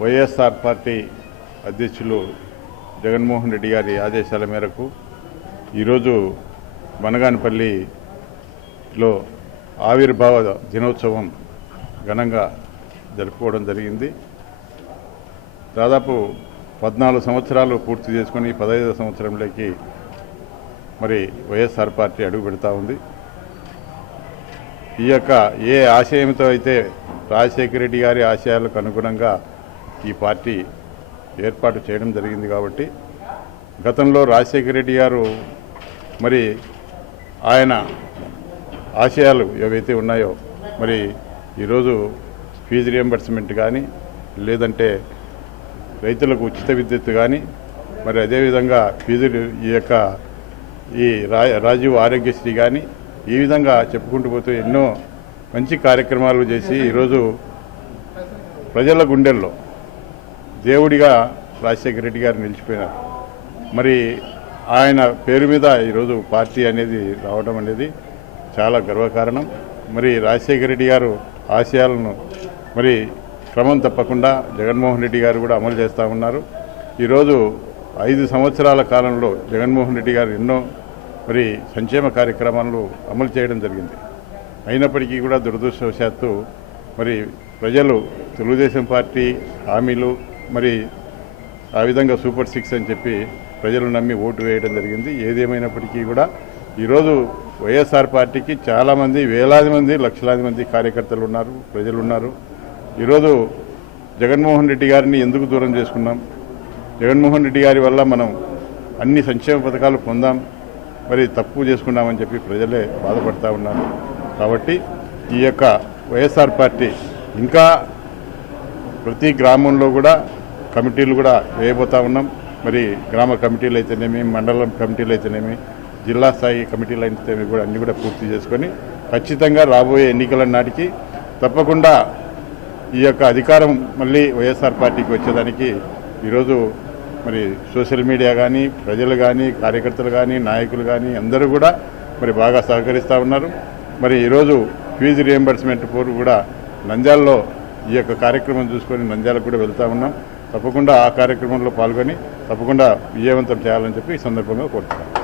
YSR party అధ్యక్షులు జగన్మోహన్ రెడ్డి గారి ఆదేశాల మేరకు ఈరోజు బనగానపల్లిలో ఆవిర్భావ దినోత్సవం ఘనంగా జరుపుకోవడం జరిగింది. దాదాపు 14 సంవత్సరాలు పూర్తి చేసుకుని 15వ సంవత్సరంలోకి మరి వైఎస్ఆర్ పార్టీ అడుగు పెడతా ఉంది. ఈ యొక్క ఏ ఆశయంతో అయితే రాజశేఖర రెడ్డి గారి ఆశయాలకు అనుగుణంగా ఈ పార్టీ ఏర్పాటు చేయడం జరిగింది. కాబట్టి గతంలో రాజశేఖర రెడ్డి గారు మరి ఆయన ఆశయాలు ఏవైతే ఉన్నాయో మరి ఈరోజు ఫీజు రియంబర్స్మెంట్ కానీ లేదంటే రైతులకు ఉచిత విద్యుత్ కానీ మరి అదేవిధంగా ఈ రాజీవ్ ఆరోగ్యశ్రీ కానీ ఈ విధంగా చెప్పుకుంటూ పోతూ ఎన్నో మంచి కార్యక్రమాలు చేసి ఈరోజు ప్రజల గుండెల్లో దేవుడిగా రాజశేఖర రెడ్డి గారు నిలిచిపోయినారు. మరి ఆయన పేరు మీద ఈరోజు పార్టీ అనేది రావడం అనేది చాలా గర్వకారణం. మరి రాజశేఖర రెడ్డి గారు ఆశయాలను మరి క్రమం తప్పకుండా జగన్మోహన్ రెడ్డి గారు కూడా అమలు చేస్తూ ఉన్నారు. ఈరోజు 5 సంవత్సరాల కాలంలో జగన్మోహన్ రెడ్డి గారు ఎన్నో మరి సంక్షేమ కార్యక్రమాలను అమలు చేయడం జరిగింది. అయినప్పటికీ కూడా దురదృష్టవశాత్తు మరి ప్రజలు తెలుగుదేశం పార్టీ హామీలు మరి ఆ విధంగా సూపర్ 6 అని చెప్పి ప్రజలు నమ్మి ఓటు వేయడం జరిగింది. ఏదేమైనప్పటికీ కూడా ఈరోజు వైఎస్ఆర్ పార్టీకి చాలామంది వేలాది మంది లక్షలాది మంది కార్యకర్తలు ఉన్నారు, ప్రజలు ఉన్నారు. ఈరోజు జగన్మోహన్ రెడ్డి గారిని ఎందుకు దూరం చేసుకున్నాం? జగన్మోహన్ రెడ్డి గారి వల్ల మనం అన్ని సంక్షేమ పథకాలు పొందాం, మరి తప్పు చేసుకున్నామని చెప్పి ప్రజలే బాధపడతా ఉన్నారు. కాబట్టి ఈ యొక్క వైఎస్ఆర్ పార్టీ ఇంకా ప్రతి గ్రామంలో కూడా కమిటీలు కూడా వేయబోతూ ఉన్నాం. మరి గ్రామ కమిటీలు అయితేనేమి, మండలం కమిటీలు అయితేనేమి, జిల్లా స్థాయి కమిటీలు అయితేనేమి కూడా అన్నీ కూడా పూర్తి చేసుకొని ఖచ్చితంగా రాబోయే ఎన్నికల నాటికి తప్పకుండా ఈ యొక్క అధికారం మళ్ళీ వైఎస్ఆర్ పార్టీకి వచ్చేదానికి ఈరోజు మరి సోషల్ మీడియా కానీ, ప్రజలు కానీ, కార్యకర్తలు కానీ, నాయకులు కానీ అందరూ కూడా మరి బాగా సహకరిస్తూ ఉన్నారు. మరి ఈరోజు ఫీజు రియంబర్స్మెంట్ కూడా నంద్యాలలో ఈ యొక్క కార్యక్రమం చూసుకొని నంద్యాలకు కూడా వెళ్తూ ఉన్నాం. తప్పకుండా ఆ కార్యక్రమంలో పాల్గొని తప్పకుండా విజయవంతం చేయాలని చెప్పి ఈ సందర్భంగా కోరుతున్నాను.